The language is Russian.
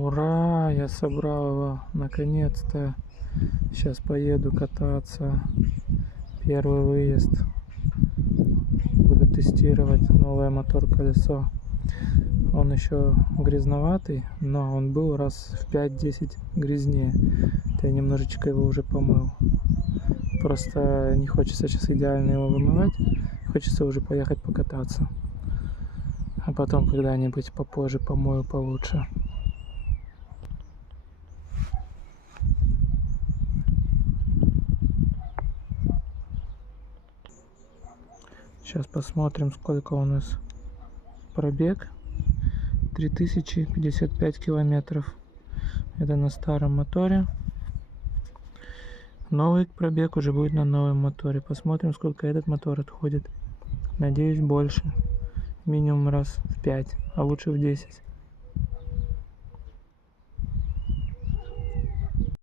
Ура, я собрал его, наконец-то. Сейчас поеду кататься. Первый выезд. Буду тестировать новое мотор-колесо. Он еще грязноватый, но он был раз в 5-10 грязнее. Я немножечко его уже помыл. Просто не хочется сейчас идеально его вымывать. Хочется уже поехать покататься. А потом когда-нибудь попозже помою получше. Сейчас посмотрим, сколько у нас пробег. 3055 километров. Это на старом моторе. Новый пробег уже будет на новом моторе. Посмотрим, сколько этот мотор отходит. Надеюсь, больше. Минимум раз в 5, а лучше в 10.